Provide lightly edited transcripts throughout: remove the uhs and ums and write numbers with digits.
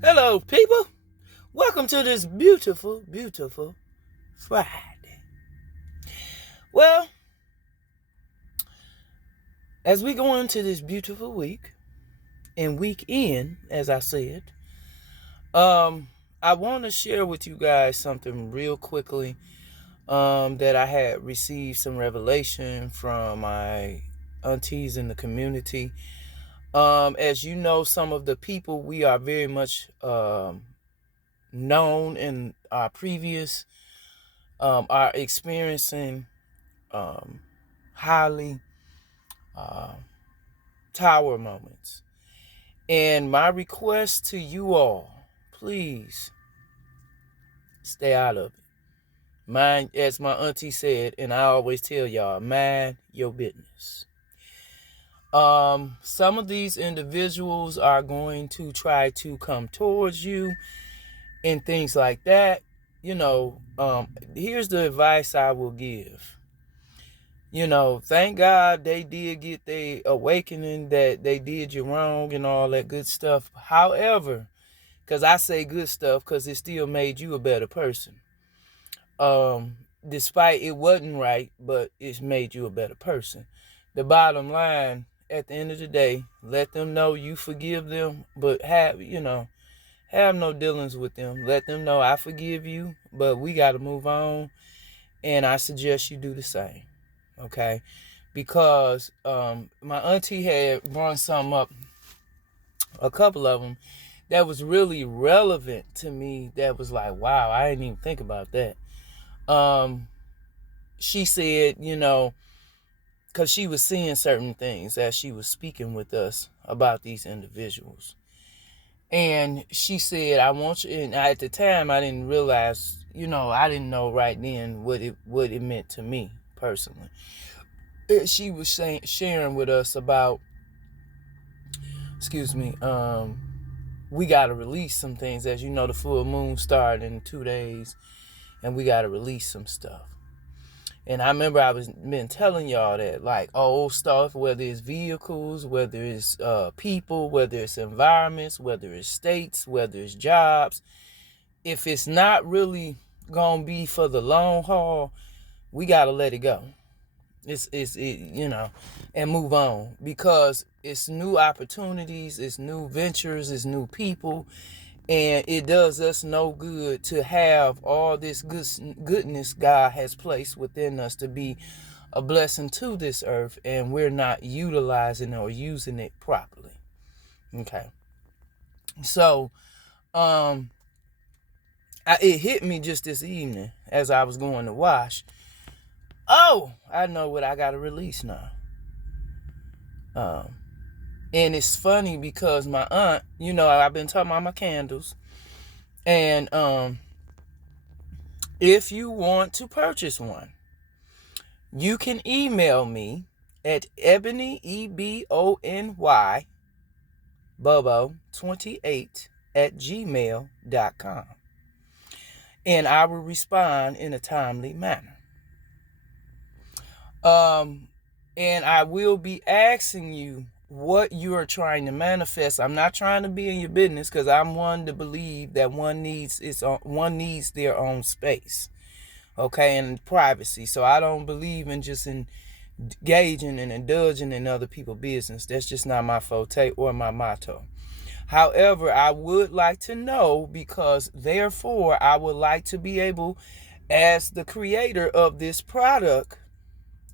Hello, people. Welcome to this beautiful, beautiful Friday. Well, as we go into this beautiful week and weekend, as I said, I want to share with you guys something real quickly. That I had received some revelation from my aunties in the community. As you know, some of the people we are very much known in our previous are experiencing um, highly uh, tower moments. And my request to you all, please stay out of it. Mind, as my auntie said, and I always tell y'all, mind your business. Some of these individuals are going to try to come towards you and things like that. Here's the advice I will give. Thank God they did get the awakening that they did you wrong and all that good stuff. However, because I say good stuff because it still made you a better person. Despite it wasn't right, but it's made you a better person. The bottom line, at the end of the day, let them know you forgive them, but have no dealings with them. Let them know I forgive you, but we got to move on. And I suggest you do the same. Okay? Because my auntie had brought something up, a couple of them, that was really relevant to me. That was like, wow, I didn't even think about that. She said, because she was seeing certain things as she was speaking with us about these individuals. And she said, I want you, and at the time I didn't realize, I didn't know right then what it meant to me personally. She was sharing with us about, we got to release some things. As you know, the full moon started in 2 days, and we got to release some stuff. And I remember I was been telling y'all that, like, old stuff, whether it's vehicles, whether it's people, whether it's environments, whether it's states, whether it's jobs, if it's not really gonna be for the long haul, we gotta let it go. And move on, because it's new opportunities, it's new ventures, it's new people. And it does us no good to have all this goodness God has placed within us to be a blessing to this earth, and we're not utilizing or using it properly. Okay. So, it hit me just this evening as I was going to wash. Oh, I know what I got to release now. And it's funny because my aunt, I've been talking about my candles. And if you want to purchase one, you can email me at ebony, EBONY, Bobo28 at gmail.com. And I will respond in a timely manner. And I will be asking you what you are trying to manifest. I'm not trying to be in your business, because I'm one to believe that one needs their own space, okay, and privacy. So I don't believe in just engaging and indulging in other people's business. That's just not my forte or my motto. However, I would like to know, because therefore I would like to be able, as the creator of this product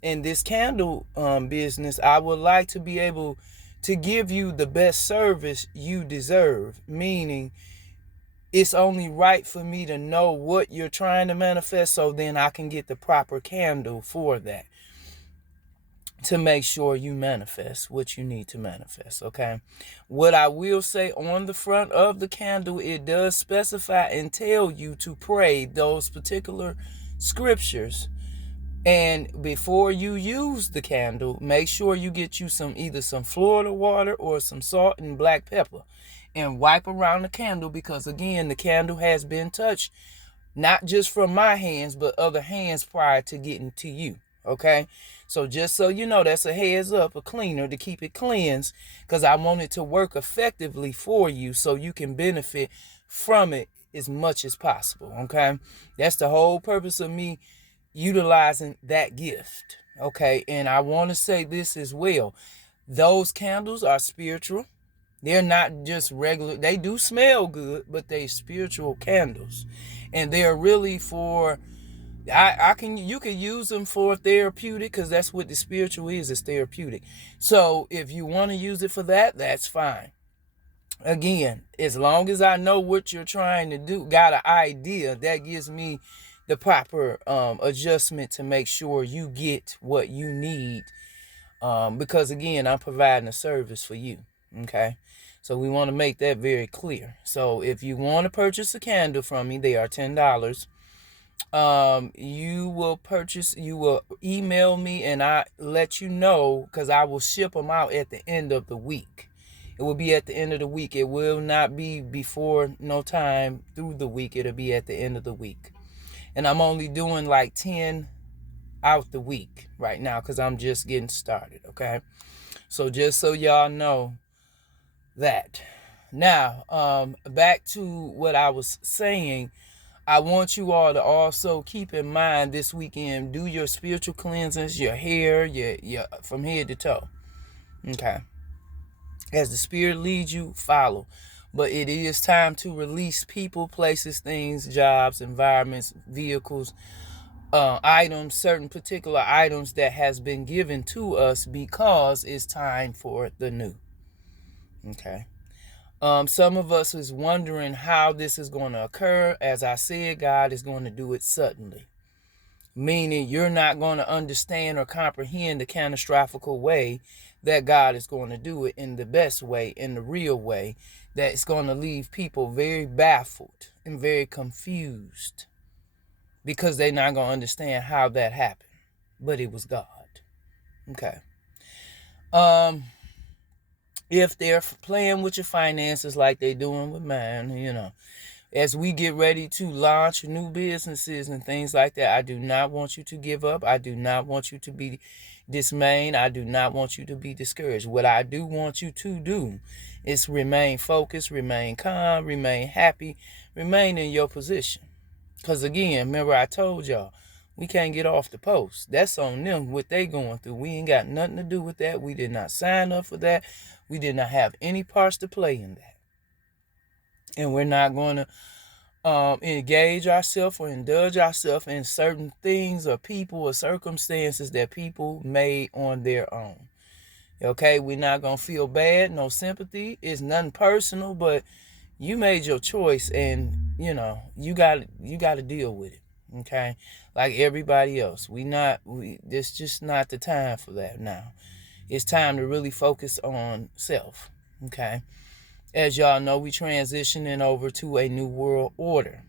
in this candle business, I would like to be able to give you the best service you deserve. Meaning, it's only right for me to know what you're trying to manifest, so then I can get the proper candle for that, to make sure you manifest what you need to manifest. Okay. What I will say on the front of the candle, it does specify and tell you to pray those particular scriptures. And before you use the candle, make sure you get you either some Florida water or some salt and black pepper, and wipe around the candle, because again, the candle has been touched, not just from my hands, but other hands prior to getting to you. Okay, so just so you know, that's a heads up, a cleaner to keep it cleansed, because I want it to work effectively for you so you can benefit from it as much as possible. Okay, that's the whole purpose of me utilizing that gift. Okay, and I want to say this as well. Those candles are spiritual. They're not just regular. They do smell good, but they spiritual candles. And they're really for you can use them for therapeutic, because that's what the spiritual is. It's therapeutic. So if you want to use it for that, that's fine. Again, as long as I know what you're trying to do, got an idea, that gives me the proper adjustment to make sure you get what you need. Because again, I'm providing a service for you. Okay. So we want to make that very clear. So if you want to purchase a candle from me, they are $10. You will email me and I let you know, because I will ship them out at the end of the week. It will be at the end of the week. It will not be before no time through the week. It'll be at the end of the week. And I'm only doing like 10 out the week right now, because I'm just getting started. Okay. So just so y'all know that. Now, back to what I was saying. I want you all to also keep in mind this weekend, do your spiritual cleansings, your hair, your from head to toe. Okay. As the Spirit leads you, follow. But it is time to release people, places, things, jobs, environments, vehicles, items, certain particular items that has been given to us, because it's time for the new. Okay. Some of us is wondering how this is going to occur. As I said, God is going to do it suddenly. Meaning you're not going to understand or comprehend the catastrophical way that God is going to do it, in the best way, in the real way, that's going to leave people very baffled and very confused, because they're not going to understand how that happened. But it was God. Okay. If they're playing with your finances like they're doing with mine, as we get ready to launch new businesses and things like that, I do not want you to give up. I do not want you to be dismayed. I do not want you to be discouraged. What I do want you to do is remain focused, remain calm, remain happy, remain in your position. Because again, remember I told y'all, we can't get off the post. That's on them, what they going through. We ain't got nothing to do with that. We did not sign up for that. We did not have any parts to play in that. And we're not going to engage ourselves or indulge ourselves in certain things or people or circumstances that people made on their own. Okay, we're not going to feel bad, no sympathy. It's nothing personal, but you made your choice, and you got to deal with it. Okay, like everybody else. This just not the time for that now. It's time to really focus on self. Okay, as y'all know, we transitioning over to a new world order.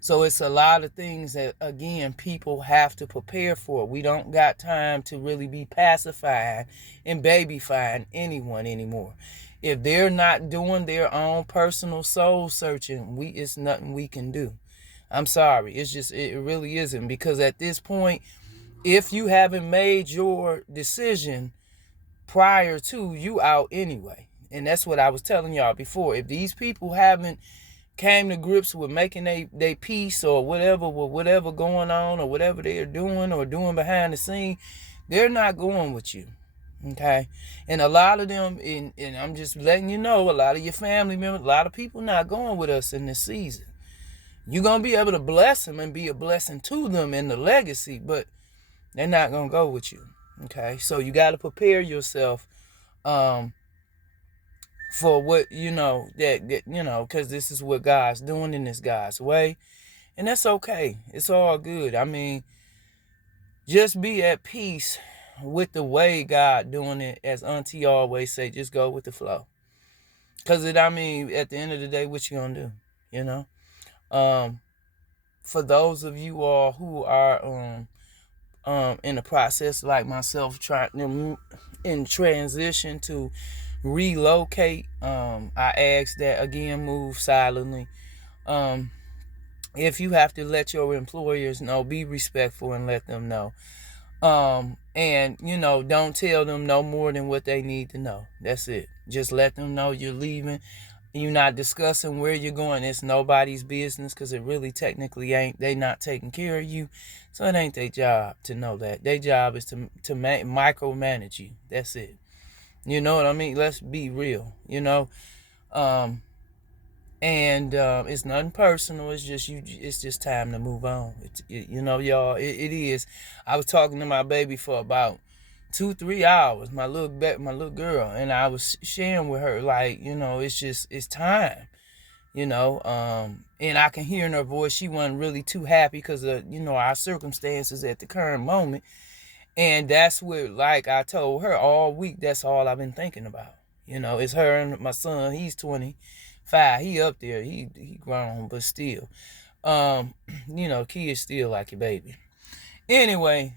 So it's a lot of things that, again, people have to prepare for. We don't got time to really be pacifying and babyfying anyone anymore. If they're not doing their own personal soul searching, it's nothing we can do. I'm sorry. It really isn't, because at this point, if you haven't made your decision prior to, you out anyway. And that's what I was telling y'all before. If these people haven't came to grips with making they peace or whatever, with whatever going on or whatever they're doing or doing behind the scene, they're not going with you. Okay. And a lot of them, and I'm just letting you know, a lot of your family members, a lot of people not going with us in this season. You're going to be able to bless them and be a blessing to them in the legacy, but they're not going to go with you. Okay. So you got to prepare yourself for what, because this is what God's doing, and it's God's way. And that's okay. It's all good. I mean, just be at peace with the way God doing it. As Auntie always say, just go with the flow. Because at the end of the day, what you gonna do? For those of you all who are in the process, like myself, trying in transition to relocate, I ask that, again, move silently. If you have to let your employers know, be respectful and let them know. And don't tell them no more than what they need to know. That's it. Just let them know you're leaving. You're not discussing where you're going. It's nobody's business, because it really technically ain't. They not taking care of you, so it ain't their job to know that. Their job is to micromanage you. That's it. You know what I mean? Let's be real. Um, and it's nothing personal. It's just you. It's just time to move on. Y'all. It is. I was talking to my baby for about 2-3 hours. My little girl, and I was sharing with her, like, it's time. And I can hear in her voice she wasn't really too happy because of our circumstances at the current moment. And that's what, like I told her all week, that's all I've been thinking about. It's her and my son. He's 25. He up there. He grown, but still, kids still like your baby. Anyway,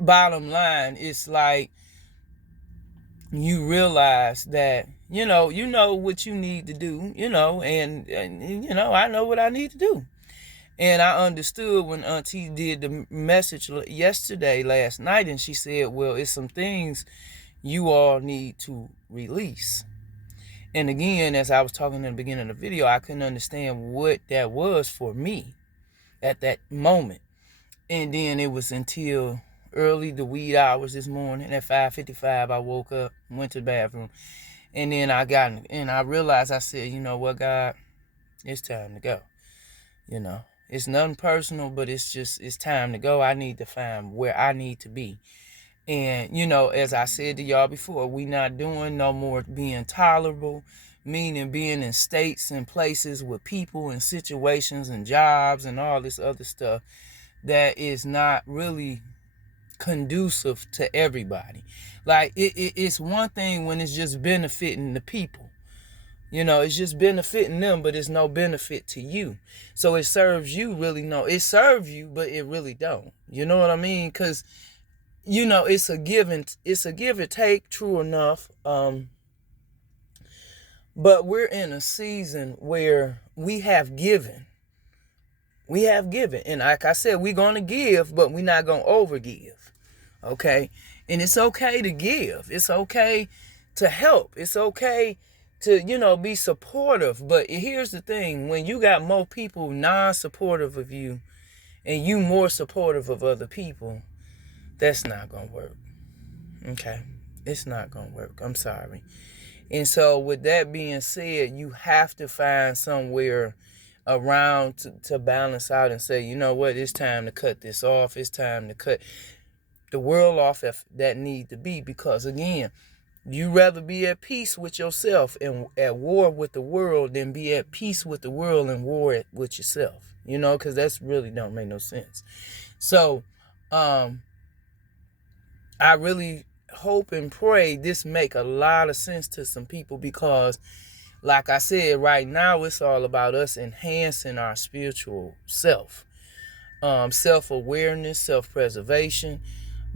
bottom line, it's like you realize that you know what you need to do, and I know what I need to do. And I understood when Auntie did the message yesterday, last night, and she said, well, it's some things you all need to release. And again, as I was talking in the beginning of the video, I couldn't understand what that was for me at that moment. And then it was until early the wee hours this morning at 5:55, I woke up, went to the bathroom, and then I realized, I said, you know what, God, it's time to go. It's nothing personal, but it's time to go. I need to find where I need to be. And, as I said to y'all before, we not doing no more being tolerable, meaning being in states and places with people and situations and jobs and all this other stuff that is not really conducive to everybody. Like, it's one thing when it's just benefiting the people. It's just benefiting them, but it's no benefit to you. So it serves you really no. It serves you, but it really don't. You know what I mean? Because, it's a give and take, true enough. But we're in a season where we have given. We have given. And like I said, we're going to give, but we're not going to overgive. Okay? And it's okay to give. It's okay to help. It's okay to, be supportive. But here's the thing. When you got more people non-supportive of you and you more supportive of other people, that's not going to work. Okay? It's not going to work. I'm sorry. And so with that being said, you have to find somewhere around to balance out and say, you know what, it's time to cut this off. It's time to cut the world off if that need to be. Because again, you rather be at peace with yourself and at war with the world than be at peace with the world and war with yourself. Because that's really don't make no sense. So, I really hope and pray this make a lot of sense to some people, because like I said, right now it's all about us enhancing our spiritual self. Self-awareness, self-preservation,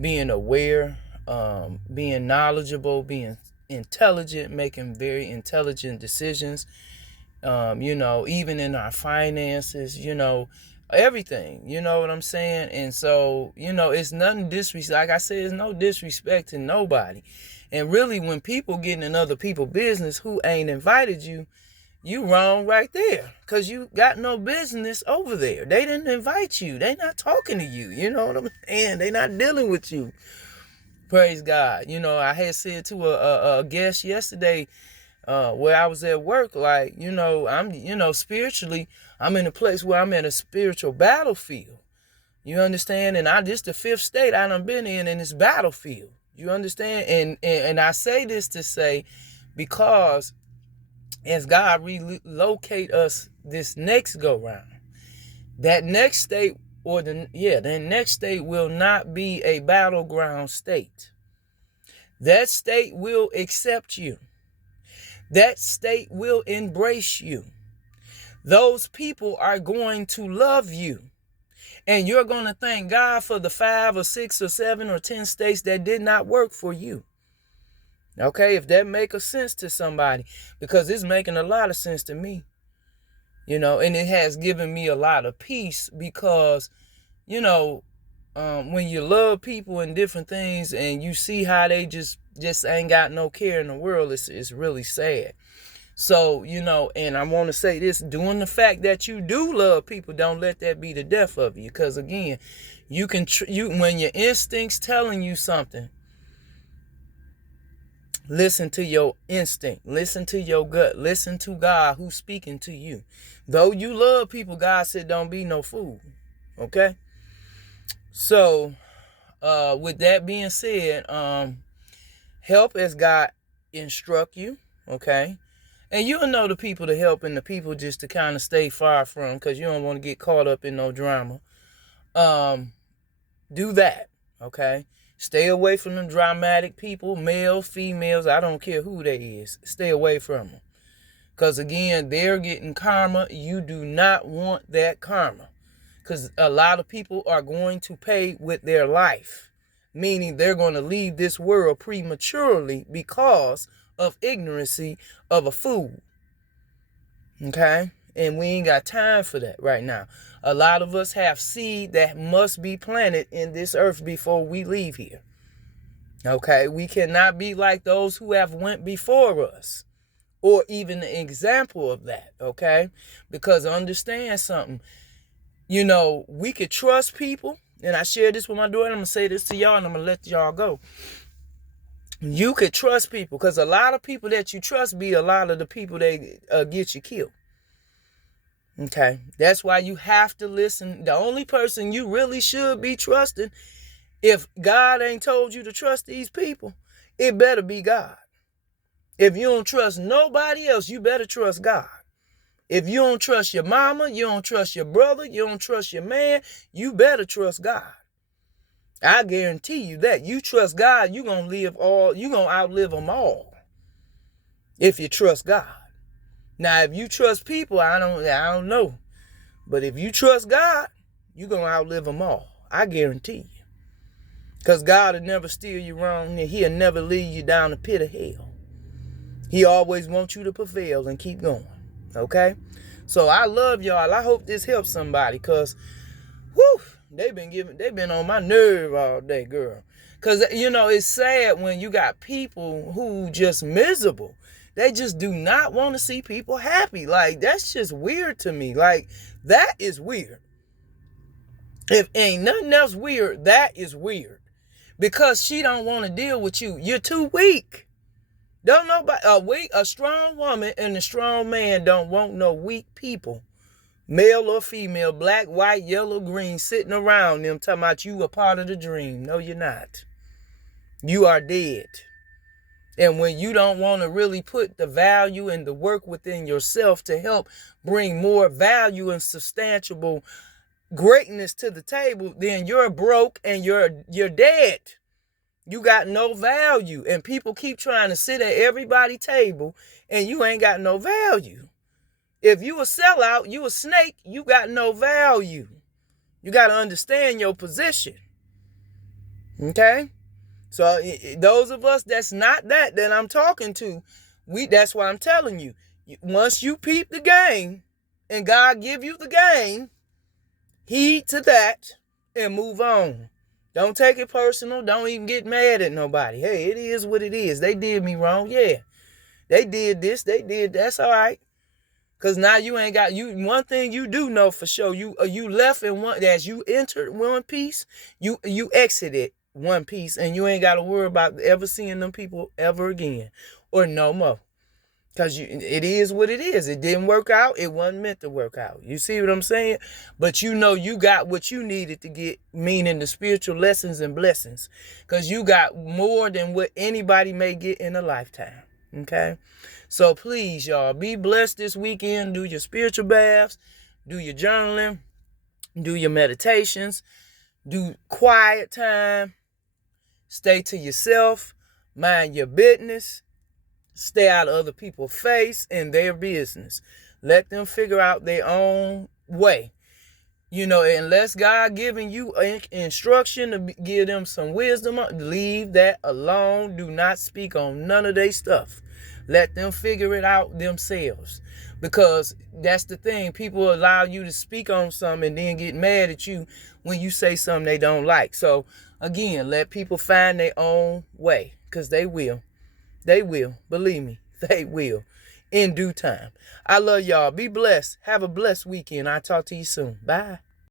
being aware, being knowledgeable, being intelligent, making very intelligent decisions, even in our finances, everything, you know what I'm saying? And so, it's nothing disrespect. Like I said, it's no disrespect to nobody. And really, when people get in other people's business who ain't invited you, you wrong right there. Because you got no business over there. They didn't invite you. They not talking to you. You know what I'm saying? They not dealing with you. Praise God. I had said to a guest yesterday, where I was at work, like, I'm, spiritually, I'm in a place where I'm in a spiritual battlefield. You understand? And this the fifth state I done been in this battlefield. You understand? And I say this to say, because as God relocate us this next go round, that next state the next state will not be a battleground state. That state will accept you. That state will embrace you. Those people are going to love you. And you're going to thank God for the 5 or 6 or 7 or 10 states that did not work for you. Okay, if that make a sense to somebody, because it's making a lot of sense to me. And it has given me a lot of peace, because, when you love people and different things and you see how they just ain't got no care in the world, it's really sad. So, and I want to say this, doing the fact that you do love people, don't let that be the death of you. Because again, you can, when your instinct's telling you something, listen to your instinct, listen to your gut, listen to God who's speaking to you. Though you love people, God said, don't be no fool. Okay. So, with that being said, help as God instruct you. Okay. And you'll know the people to help and the people just to kind of stay far from, because you don't want to get caught up in no drama. Do that, okay? Stay away from them dramatic people, males, females, I don't care who they is. Stay away from them. Because again, they're getting karma. You do not want that karma. Because a lot of people are going to pay with their life. Meaning they're going to leave this world prematurely because of ignorancy of a fool. Okay? And we ain't got time for that right now. A lot of us have seed that must be planted in this earth before we leave here. Okay? We cannot be like those who have went before us. Or even an example of that. Okay? Because understand something. We could trust people. And I shared this with my daughter. I'm going to say this to y'all and I'm going to let y'all go. You could trust people because a lot of people that you trust be a lot of the people that get you killed. Okay. That's why you have to listen. The only person you really should be trusting, if God ain't told you to trust these people, it better be God. If you don't trust nobody else, you better trust God. If you don't trust your mama, you don't trust your brother, you don't trust your man, you better trust God. I guarantee you that. You trust God, you're going to outlive them all. If you trust God. Now, if you trust people, I don't know. But if you trust God, you're going to outlive them all. I guarantee you. Because God will never steer you wrong, and He'll never lead you down the pit of hell. He always wants you to prevail and keep going. Okay? So I love y'all. I hope this helps somebody, because, whew, they've been on my nerve all day, girl. Because, it's sad when you got people who just miserable. They just do not want to see people happy. Like, that's just weird to me. Like, that is weird. If ain't nothing else weird, that is weird. Because she don't want to deal with you. You're too weak. Don't nobody, a strong woman and a strong man don't want no weak people. Male or female, black, white, yellow, green, sitting around them talking about you a part of the dream. No, you're not. You are dead. And when you don't want to really put the value and the work within yourself to help bring more value and substantial greatness to the table, then you're broke and you're dead. You got no value. And people keep trying to sit at everybody's table and you ain't got no value. If you a sellout, you a snake, you got no value. You got to understand your position. Okay? So those of us that's not that I'm talking to, that's why I'm telling you. Once you peep the game and God give you the game, heed to that and move on. Don't take it personal. Don't even get mad at nobody. Hey, it is what it is. They did me wrong. Yeah. They did this. They did. That's all right. Because now you ain't got, one thing you do know for sure, you left in one, as you entered one piece, you exited one piece, and you ain't got to worry about ever seeing them people ever again or no more. Because it is what it is. It didn't work out. It wasn't meant to work out. You see what I'm saying? But you got what you needed to get, meaning the spiritual lessons and blessings. Because you got more than what anybody may get in a lifetime. Okay? So please, y'all, be blessed this weekend. Do your spiritual baths. Do your journaling. Do your meditations. Do quiet time. Stay to yourself. Mind your business. Stay out of other people's face and their business. Let them figure out their own way. Unless God giving you instruction to give them some wisdom, leave that alone. Do not speak on none of their stuff. Let them figure it out themselves. Because that's the thing. People allow you to speak on something and then get mad at you when you say something they don't like. So, again, let people find their own way. Because they will. They will. Believe me. They will. In due time. I love y'all. Be blessed. Have a blessed weekend. I'll talk to you soon. Bye.